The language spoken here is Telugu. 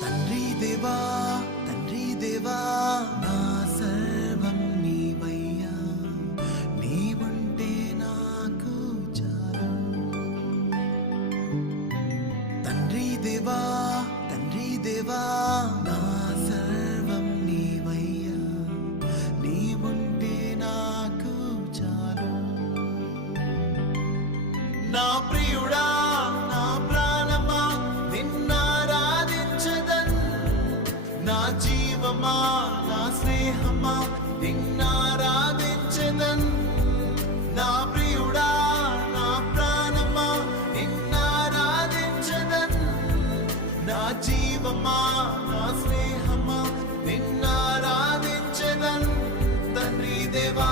తండ్రి దేవా తండ్రి దేవా నా సర్వం నీవయ్యా, నీవుంటే నాకు చాలు. తండ్రి దేవా తండ్రి దేవా నా సర్వం నీవయ్యా, నీవుంటే నాకు చాలు. నా ప్రియుడా నా ప్రాణమా నిన్నారాధించదన్, నా జీవమా నా స్నేహమా నిన్నారాధించదన్. నా ప్రియుడా నా ప్రాణమా నిన్నారాధించదన్, నా జీవమా నా స్నేహమా నిన్నారాధించదన్. తండ్రి దేవా